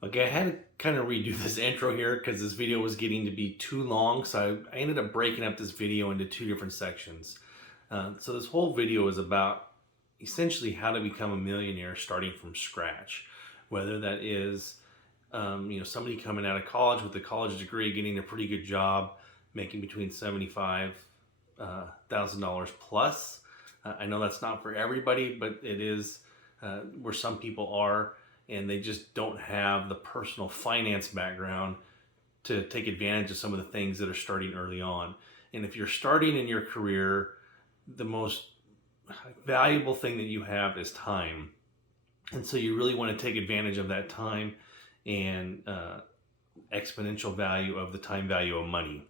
Okay, I had to kind of redo this intro here because this video was getting to be too long. So I ended up breaking up this video into two different sections. So this whole video is about essentially how to become a millionaire starting from scratch. Whether that is, somebody coming out of college with a college degree, getting a pretty good job, making between $75,000 plus. I know that's not for everybody, but it is where some people are, and they just don't have the personal finance background to take advantage of some of the things that are starting early on. And if you're starting in your career, the most valuable thing that you have is time. And so you really want to take advantage of that time and exponential value of the time value of money.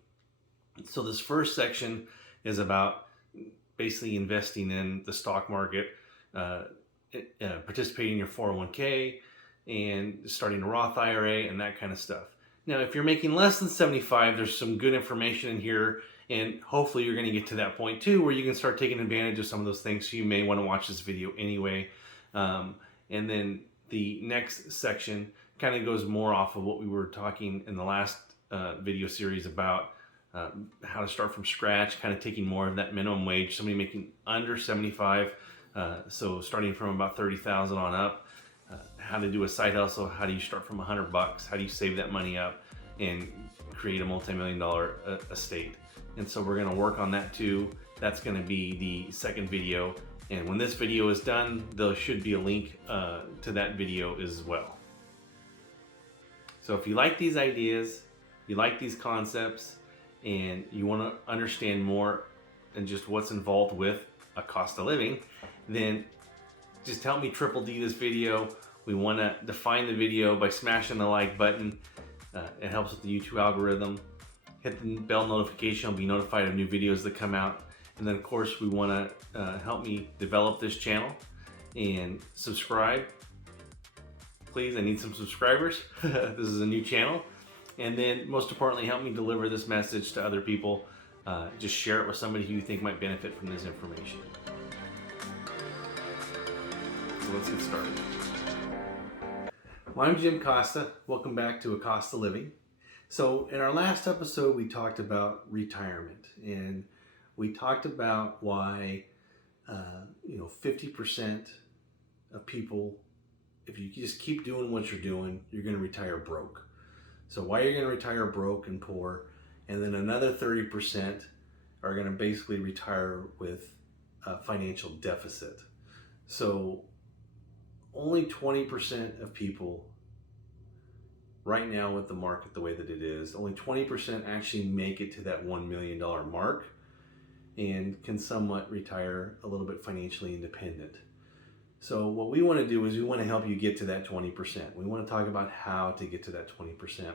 So this first section is about basically investing in the stock market, participating in your 401k, and starting a Roth IRA and that kind of stuff. Now, if you're making less than 75, there's some good information in here, and hopefully you're going to get to that point too where you can start taking advantage of some of those things. So you may want to watch this video anyway. And then the next section kind of goes more off of what we were talking in the last video series about how to start from scratch, kind of taking more of that minimum wage, somebody making under 75, so starting from about 30,000 on up. How to do a side hustle, how do you start from $100, how do you save that money up and create a multi-million-dollar estate. And so we're going to work on that too. That's going to be the second video, and when this video is done, there should be a link to that video as well. So if you like these ideas, you like these concepts, and you want to understand more than just what's involved with a cost of living, then just help me triple D this video. We want to define the video by smashing the like button. It helps with the YouTube algorithm. Hit the bell notification, be notified of new videos that come out. And then of course we want to help me develop this channel and subscribe. Please, I need some subscribers. This is a new channel. And then most importantly, help me deliver this message to other people. Just share it with somebody who you think might benefit from this information. So let's get started. Well, I'm Jim Costa. Welcome back to A Cost of Living. So in our last episode, we talked about retirement, and we talked about why 50% of people, if you just keep doing what you're doing, you're going to retire broke. So why you're going to retire broke and poor, and then another 30% are going to basically retire with a financial deficit. So only 20% of people right now, with the market the way that it is, only 20% actually make it to that $1 million mark and can somewhat retire a little bit financially independent. So what we want to do is we want to help you get to that 20%. We want to talk about how to get to that 20%.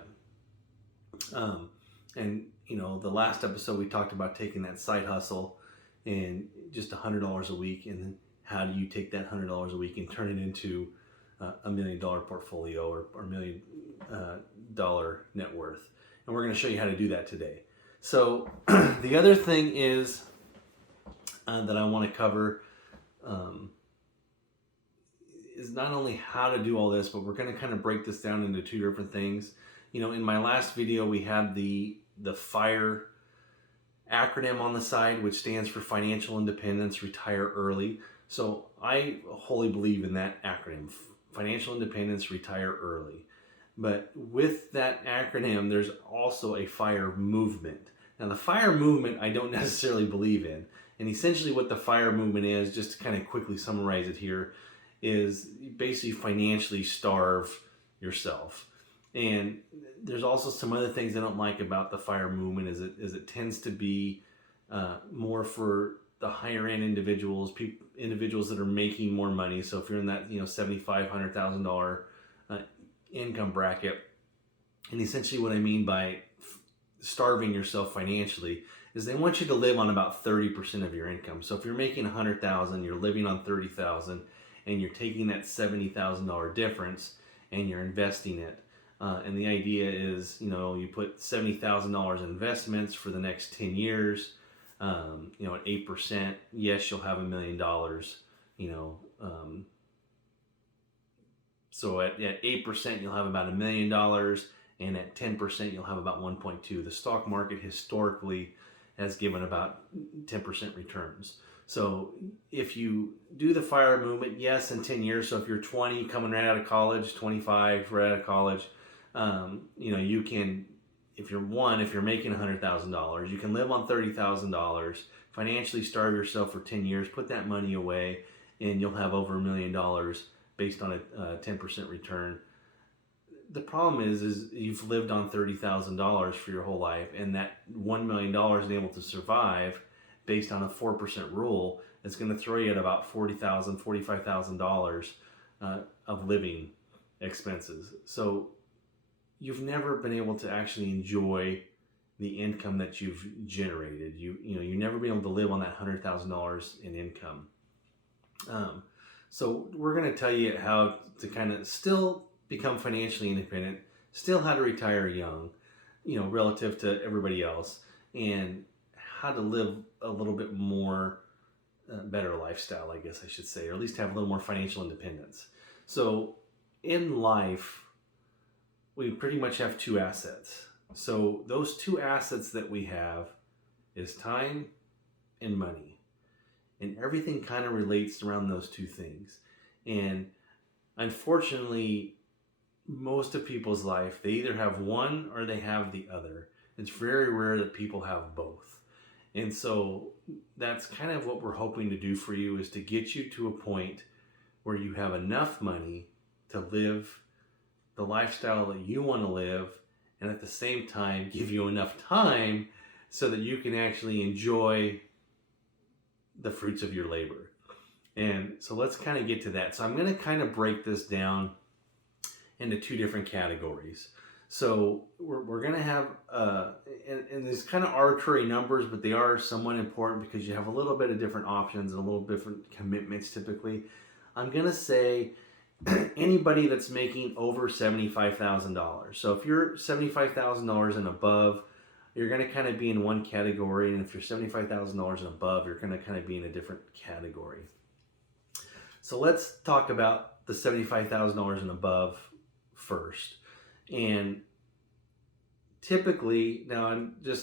The last episode we talked about taking that side hustle and just $100 a week, and then how do you take that $100 a week and turn it into a $1 million portfolio or $1 million net worth. And we're going to show you how to do that today. So the other thing is that I want to cover is not only how to do all this, but we're going to kind of break this down into two different things. In my last video, we had the FIRE acronym on the side, which stands for Financial Independence, Retire Early. So I wholly believe in that acronym, Financial Independence, Retire Early. But with that acronym, there's also a FIRE movement. Now the FIRE movement I don't necessarily believe in. And essentially what the FIRE movement is, just to kind of quickly summarize it here, is basically financially starve yourself. And there's also some other things I don't like about the FIRE movement is it tends to be more for the higher end individuals, individuals that are making more money. So if you're in that $75,000, $100,000 income bracket, and essentially what I mean by starving yourself financially is they want you to live on about 30% of your income. So if you're making $100,000, you're living on $30,000, and you're taking that $70,000 difference and you're investing it. And the idea is, you put $70,000 in investments for the next 10 years. At 8%, yes, you'll have $1 million, So at 8%, you'll have about $1 million, and at 10%, you'll have about 1.2. The stock market historically has given about 10% returns. So if you do the FIRE movement, yes, in 10 years, so if you're 20, coming right out of college, 25, right out of college, you can, if you're making $100,000, you can live on $30,000, financially starve yourself for 10 years, put that money away, and you'll have over $1 million based on a 10% return. The problem is you've lived on $30,000 for your whole life, and that $1 million is able to survive based on a 4% rule. It's going to throw you at about $40,000, $45,000 of living expenses. So you've never been able to actually enjoy the income that you've generated. You've never been able to live on that $100,000 in income. So we're going to tell you how to kind of still become financially independent, still how to retire young, relative to everybody else, and how to live a little bit more better lifestyle, I guess I should say, or at least have a little more financial independence. So in life, we pretty much have two assets. So those two assets that we have is time and money. And everything kind of relates around those two things. And unfortunately, most of people's life, they either have one or they have the other. It's very rare that people have both. And so that's kind of what we're hoping to do for you, is to get you to a point where you have enough money to live the lifestyle that you want to live, and at the same time give you enough time so that you can actually enjoy the fruits of your labor. And so let's kind of get to that. So I'm going to kind of break this down into two different categories. So we're going to have, and these kind of arbitrary numbers, but they are somewhat important because you have a little bit of different options and a little different commitments typically. I'm going to say anybody that's making over $75,000. So if you're $75,000 and above, you're going to kind of be in one category. And if you're $75,000 and above, you're going to kind of be in a different category. So let's talk about the $75,000 and above first. And typically, now I'm not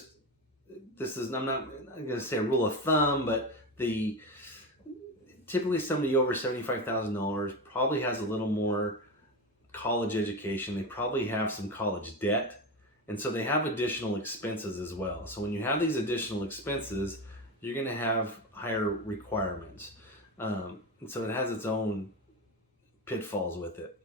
going to say a rule of thumb, but typically somebody over $75,000 probably has a little more college education. They probably have some college debt. And so they have additional expenses as well. So when you have these additional expenses, you're going to have higher requirements. And so it has its own pitfalls with it.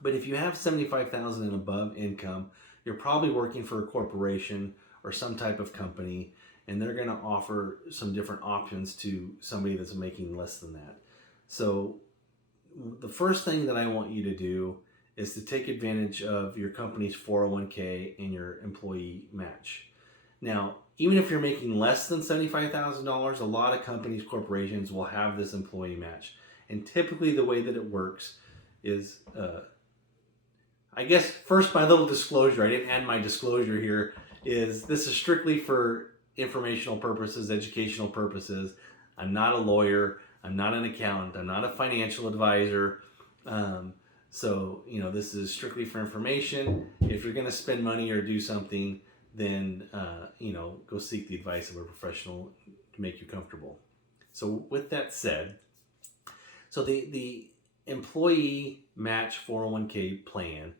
But if you have $75,000 and above income, you're probably working for a corporation or some type of company, and they're going to offer some different options to somebody that's making less than that. So the first thing that I want you to do is to take advantage of your company's 401k and your employee match. Now, even if you're making less than $75,000, a lot of companies, corporations will have this employee match. And typically the way that it works is, I guess first my little disclosure, I didn't add my disclosure here, is this is strictly for informational purposes, educational purposes. I'm not a lawyer, I'm not an accountant, I'm not a financial advisor. So, this is strictly for information. If you're going to spend money or do something, then, go seek the advice of a professional to make you comfortable. So with that said, so the employee match 401k plan,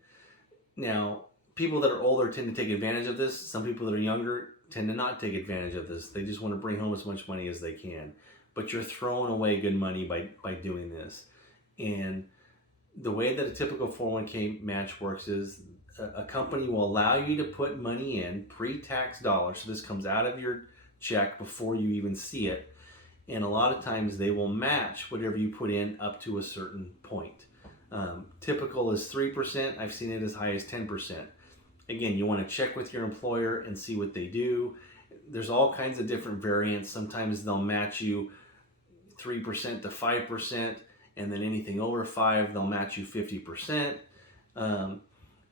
now people that are older tend to take advantage of this. Some people that are younger tend to not take advantage of this. They just want to bring home as much money as they can. But you're throwing away good money by doing this. And the way that a typical 401k match works is a company will allow you to put money in pre-tax dollars. So this comes out of your check before you even see it. And a lot of times they will match whatever you put in up to a certain point. Typical is 3%. I've seen it as high as 10%. Again, you want to check with your employer and see what they do. There's all kinds of different variants. Sometimes they'll match you 3% to 5%, and then anything over 5, they'll match you 50%.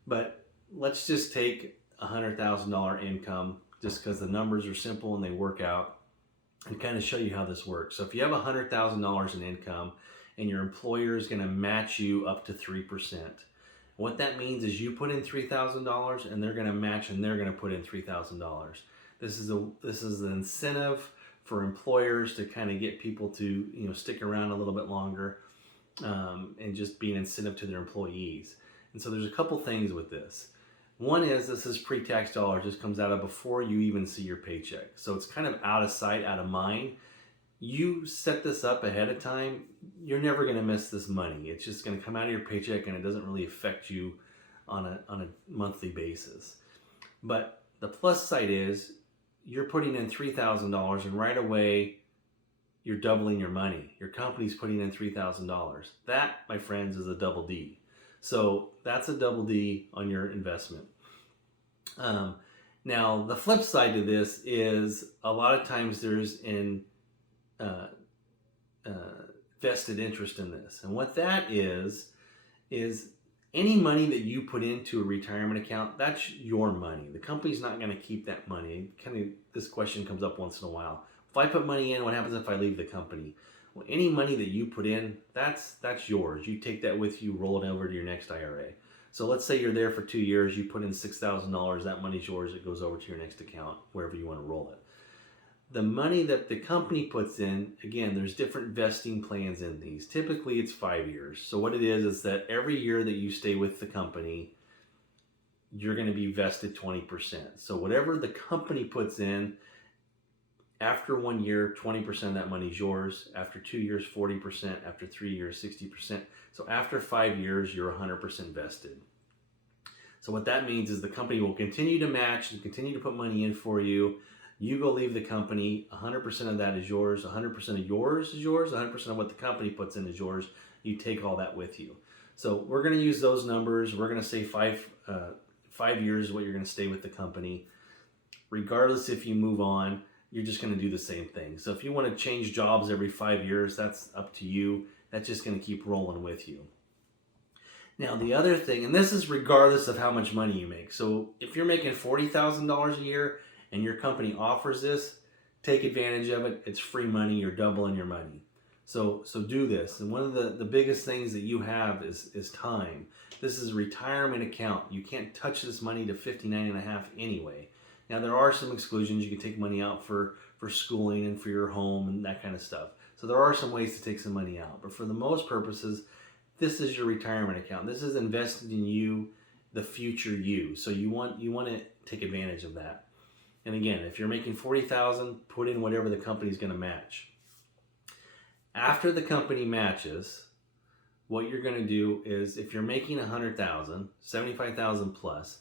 But let's just take $100,000 income, just because the numbers are simple and they work out, and kind of show you how this works. So if you have $100,000 in income and your employer is going to match you up to 3%. What that means is you put in $3,000 and they're going to match and they're going to put in $3,000. This is an incentive for employers to kind of get people to stick around a little bit longer, and just be an incentive to their employees. And so there's a couple things with this. One is this is pre-tax dollars. This comes out of before you even see your paycheck. So it's kind of out of sight, out of mind. You set this up ahead of time, you're never going to miss this money. It's just going to come out of your paycheck and it doesn't really affect you on a monthly basis. But the plus side is you're putting in $3,000 and right away you're doubling your money. Your company's putting in $3,000. That, my friends, is a double D. So that's a double D on your investment. Now, the flip side to this is a lot of times there's an vested interest in this. And what that is any money that you put into a retirement account, that's your money. The company's not going to keep that money. This question comes up once in a while. If I put money in, what happens if I leave the company? Well, any money that you put in, that's yours. You take that with you, roll it over to your next IRA. So let's say you're there for 2 years, you put in $6,000, that money's yours, it goes over to your next account, wherever you want to roll it. The money that the company puts in, again, there's different vesting plans in these. Typically it's 5 years. So what it is that every year that you stay with the company, you're going to be vested 20%. So whatever the company puts in, after 1 year, 20% of that money is yours. After 2 years, 40%. After 3 years, 60%. So after 5 years, you're 100% vested. So what that means is the company will continue to match and continue to put money in for you. You go leave the company, 100% of that is yours. 100% of yours is yours. 100% of what the company puts in is yours. You take all that with you. So we're going to use those numbers. We're going to say 5 years is what you're going to stay with the company. Regardless if you move on, you're just going to do the same thing. So if you want to change jobs every 5 years, that's up to you. That's just going to keep rolling with you. Now the other thing, and this is regardless of how much money you make. So if you're making $40,000 a year and your company offers this, take advantage of it. It's free money. You're doubling your money. So do this. And one of the biggest things that you have is time. This is a retirement account. You can't touch this money to 59.5 anyway. Now, there are some exclusions. You can take money out for schooling and for your home and that kind of stuff. So there are some ways to take some money out. But for the most purposes, this is your retirement account. This is invested in you, the future you. So you want to take advantage of that. And again, if you're making $40,000, put in whatever the company's going to match. After the company matches, what you're going to do is if you're making $100,000, $75,000 plus,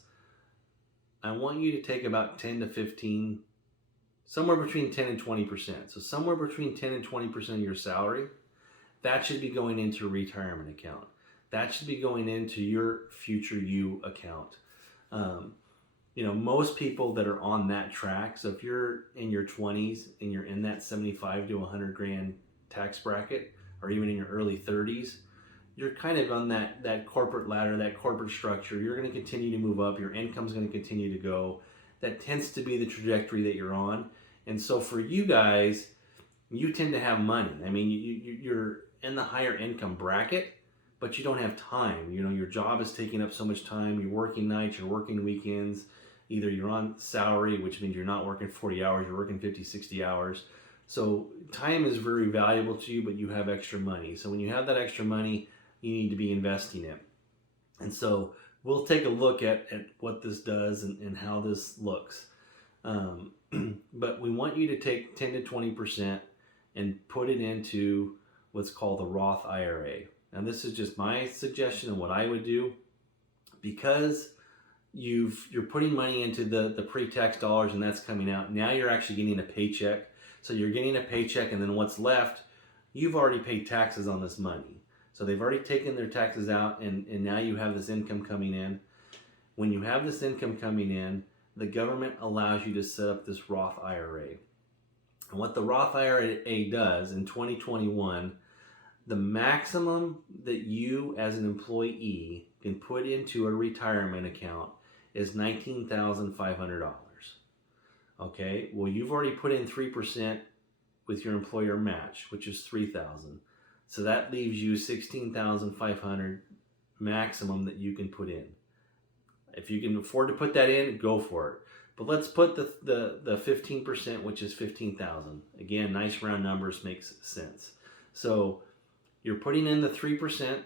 I want you to take about 10 to 15, somewhere between 10 and 20%. So somewhere between 10 and 20% of your salary, that should be going into a retirement account. That should be going into your future you account. Most people that are on that track, so if you're in your 20s and you're in that 75 to 100 grand tax bracket, or even in your early 30s, you're kind of on that corporate ladder, that corporate structure. You're going to continue to move up. Your income's going to continue to go. That tends to be the trajectory that you're on. And so for you guys, you tend to have money. I mean, you're in the higher income bracket, but you don't have time. Your job is taking up so much time. You're working nights, you're working weekends. Either you're on salary, which means you're not working 40 hours, you're working 50, 60 hours. So time is very valuable to you, but you have extra money. So when you have that extra money, you need to be investing it. And so we'll take a look at what this does and how this looks. But we want you to take 10 to 20% and put it into what's called the Roth IRA. Now this is just my suggestion and what I would do, because you're putting money into the pre-tax dollars and that's coming out. Now you're actually getting a paycheck. So you're getting a paycheck, and then what's left, you've already paid taxes on this money. So they've already taken their taxes out, and now you have this income coming in. When you have this income coming in, the government allows you to set up this Roth IRA. And what the Roth IRA does in 2021, the maximum that you as an employee can put into a retirement account is $19,500. Okay, well, you've already put in 3% with your employer match, which is $3,000. So that leaves you $16,500 maximum that you can put in. If you can afford to put that in, go for it. But let's put the 15%, which is $15,000. Again, nice round numbers, makes sense. So you're putting in the 3%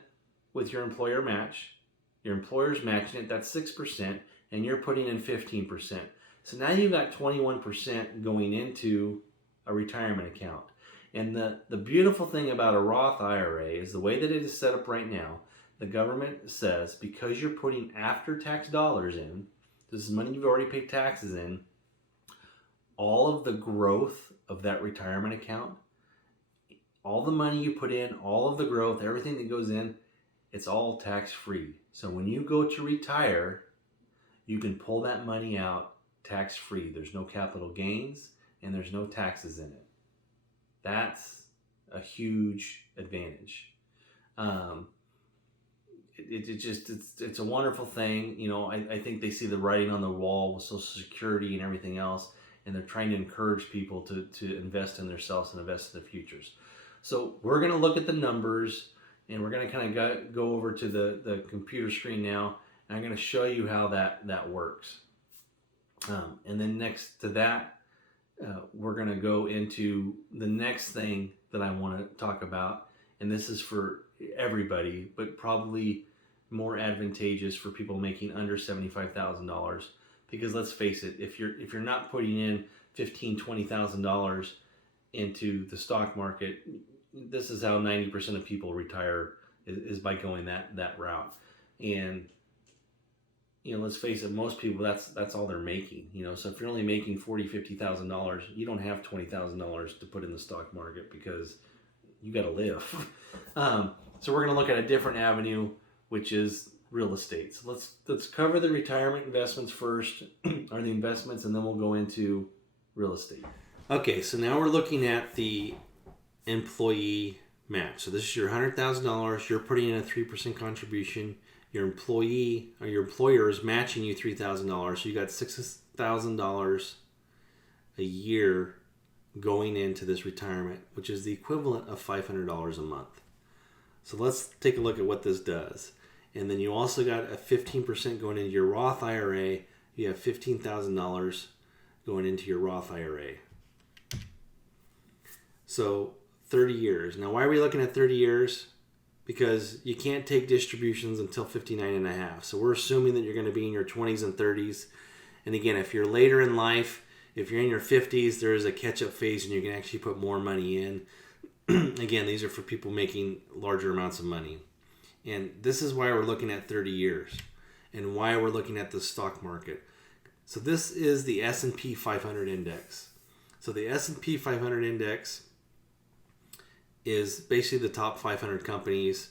with your employer match. Your employer's matching it, that's 6%, and you're putting in 15%. So now you've got 21% going into a retirement account. And the beautiful thing about a Roth IRA is the way that it is set up right now, the government says because you're putting after-tax dollars in, this is money you've already paid taxes in, all of the growth of that retirement account, all the money you put in, all of the growth, everything that goes in, it's all tax-free. So when you go to retire, you can pull that money out tax-free. There's no capital gains and there's no taxes in it. That's a huge advantage. It's a wonderful thing. You know, I think they see the writing on the wall with Social Security and everything else, and they're trying to encourage people to invest in themselves and invest in their futures. So we're going to look at the numbers, and we're going to kind of go over to the computer screen now, and I'm going to show you how that works. And then next to that, we're going to go into the next thing that I want to talk about, and this is for everybody, but probably more advantageous for people making under $75,000, because let's face it, if you're not putting in $15,000-$20,000 into the stock market, this is how 90% of people retire, is by going that route. And you know, let's face it, most people, that's all they're making. You know, so if you're only making $40,000-$50,000, you don't have $20,000 to put in the stock market because you got to live. So we're going to look at a different avenue, which is real estate. So let's cover the retirement investments first, or the investments, and then we'll go into real estate. Okay, so now we're looking at the employee match. So this is your $100,000. You're putting in a 3% contribution. Your employee or your employer is matching you $3,000. So you got $6,000 a year going into this retirement, which is the equivalent of $500 a month. So let's take a look at what this does. And then you also got a 15% going into your Roth IRA. You have $15,000 going into your Roth IRA. So 30 years. Now, why are we looking at 30 years? Because you can't take distributions until 59 and a half. So we're assuming that you're going to be in your 20s and 30s. And again, if you're later in life, if you're in your 50s, there is a catch-up phase and you can actually put more money in. Again, these are for people making larger amounts of money. And this is why we're looking at 30 years and why we're looking at the stock market. So this is the S&P 500 index. So the S&P 500 index is basically the top 500 companies.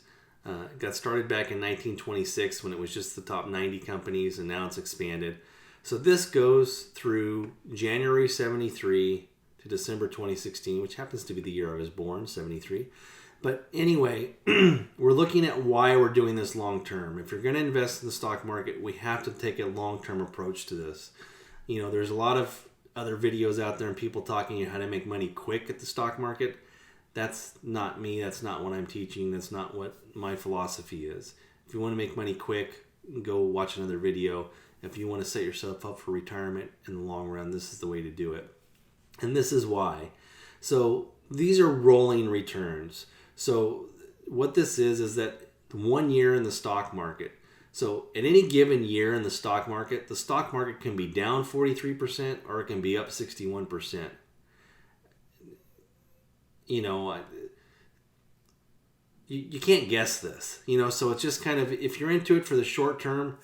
Got started back in 1926 when it was just the top 90 companies, and now it's expanded. So this goes through January 73 to December 2016, which happens to be the year I was born, 73. But anyway, we're looking at why we're doing this long term. If you're going to invest in the stock market, we have to take a long-term approach to this. You know, there's a lot of other videos out there and people talking you how to make money quick at the stock market. That's not me. That's not what I'm teaching. That's not what my philosophy is. If you want to make money quick, go watch another video. If you want to set yourself up for retirement in the long run, this is the way to do it. And this is why. So these are rolling returns. So what this is that 1 year in the stock market. So at any given year in the stock market can be down 43% or it can be up 61%. You know, you can't guess this. You know, so it's just kind of, if you're into it for the short term,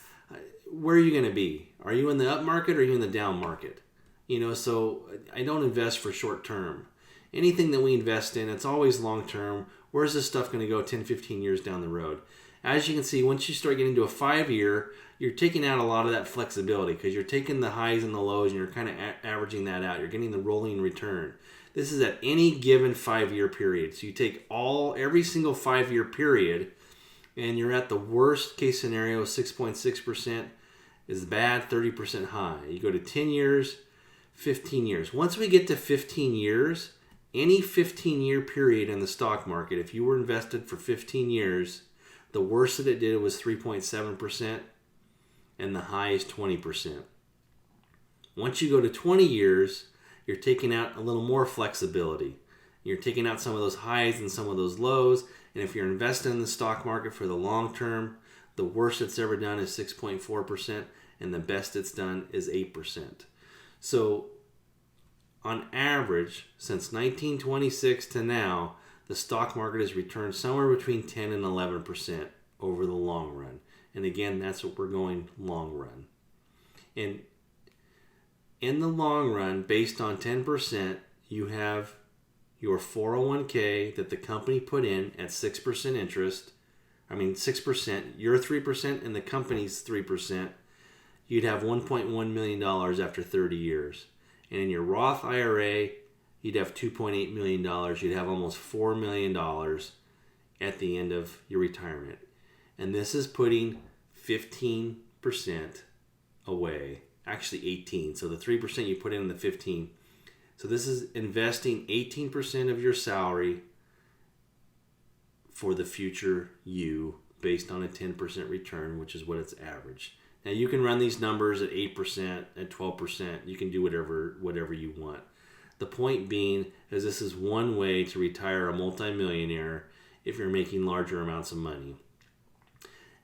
where are you going to be? Are you in the up market or are you in the down market? You know, so I don't invest for short term. Anything that we invest in, it's always long term. Where's this stuff going to go 10, 15 years down the road? As you can see, once you start getting to a 5-year, you're taking out a lot of that flexibility because you're taking the highs and the lows and you're kind of averaging that out. You're getting the rolling return. This is at any given 5-year period. So you take every single 5-year period and you're at the worst case scenario, 6.6% is bad, 30% high. You go to 10 years, 15 years. Once we get to 15 years, any 15-year period in the stock market, if you were invested for 15 years, the worst that it did was 3.7%, and the high is 20%. Once you go to 20 years, you're taking out a little more flexibility. You're taking out some of those highs and some of those lows, and if you're investing in the stock market for the long term, the worst it's ever done is 6.4%, and the best it's done is 8%. So, on average, since 1926 to now, the stock market has returned somewhere between 10 and 11% over the long run. And again, that's what we're going long run. And in the long run, based on 10%, you have your 401k that the company put in at 6% interest. 6%, your 3% and the company's 3%. You'd have $1.1 million after 30 years. And in your Roth IRA, you'd have $2.8 million. You'd have almost $4 million at the end of your retirement. And this is putting 15% away. Actually 18. So the 3% you put in the 15. So this is investing 18% of your salary for the future you based on a 10% return, which is what it's averaged. Now you can run these numbers at 8%, at 12%. You can do whatever you want. The point being is this is one way to retire a multimillionaire if you're making larger amounts of money.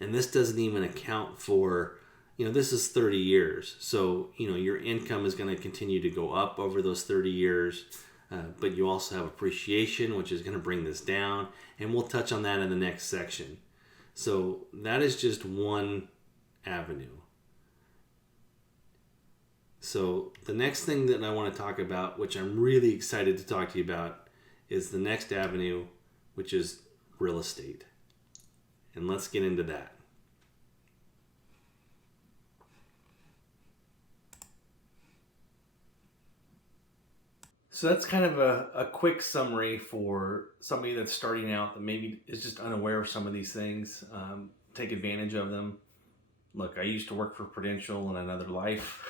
And this doesn't even account for, this is 30 years. So, your income is going to continue to go up over those 30 years. But you also have appreciation, which is going to bring this down. And we'll touch on that in the next section. So that is just one avenue. So the next thing that I want to talk about, which I'm really excited to talk to you about, is the next avenue, which is real estate. And let's get into that. So that's kind of a quick summary for somebody that's starting out that maybe is just unaware of some of these things. Take advantage of them. Look, I used to work for Prudential in another life.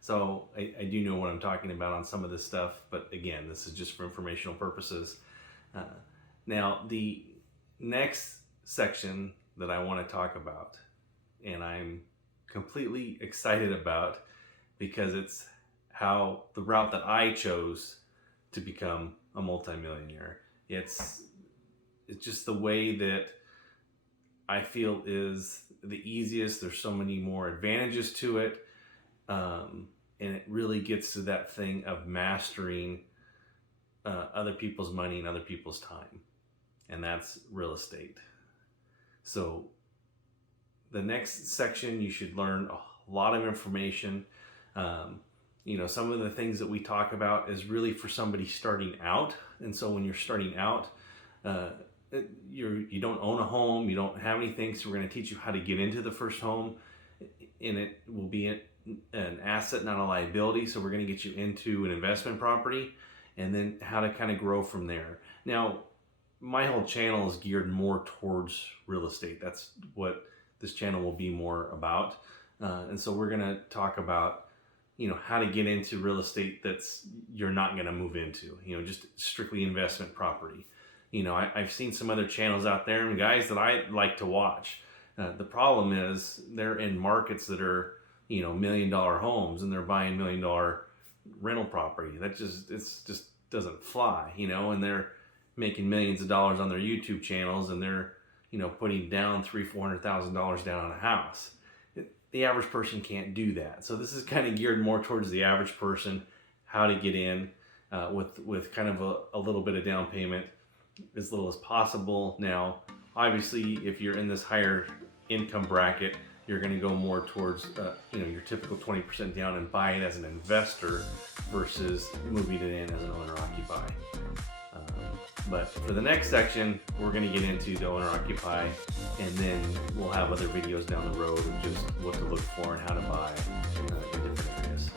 So I do know what I'm talking about on some of this stuff. But again, this is just for informational purposes. Now, the next section that I want to talk about, and I'm completely excited about because it's how the route that I chose to become a multimillionaire. It's just the way that I feel is the easiest. There's so many more advantages to it. And it really gets to that thing of mastering other people's money and other people's time. And that's real estate. So the next section, you should learn a lot of information. Some of the things that we talk about is really for somebody starting out. And so when you're starting out, you don't own a home, you don't have anything, so we're going to teach you how to get into the first home, and it will be an asset, not a liability. So we're going to get you into an investment property, and then how to kind of grow from there. Now, my whole channel is geared more towards real estate. That's what this channel will be more about. And so we're going to talk about how to get into real estate that's you're not going to move into, just strictly investment property. I've seen some other channels out there and guys that I like to watch. The problem is they're in markets that are, $1 million homes, and they're buying $1 million rental property. That just doesn't fly, and they're making millions of dollars on their YouTube channels, and they're, putting down $300,000-$400,000 down on a house. The average person can't do that. So this is kind of geared more towards the average person, how to get in with kind of a little bit of down payment, as little as possible. Now, obviously, if you're in this higher income bracket, you're going to go more towards your typical 20% down and buy it as an investor versus moving it in as an owner-occupy. But for the next section, we're going to get into the owner-occupy, and then we'll have other videos down the road of just what to look for and how to buy in different areas.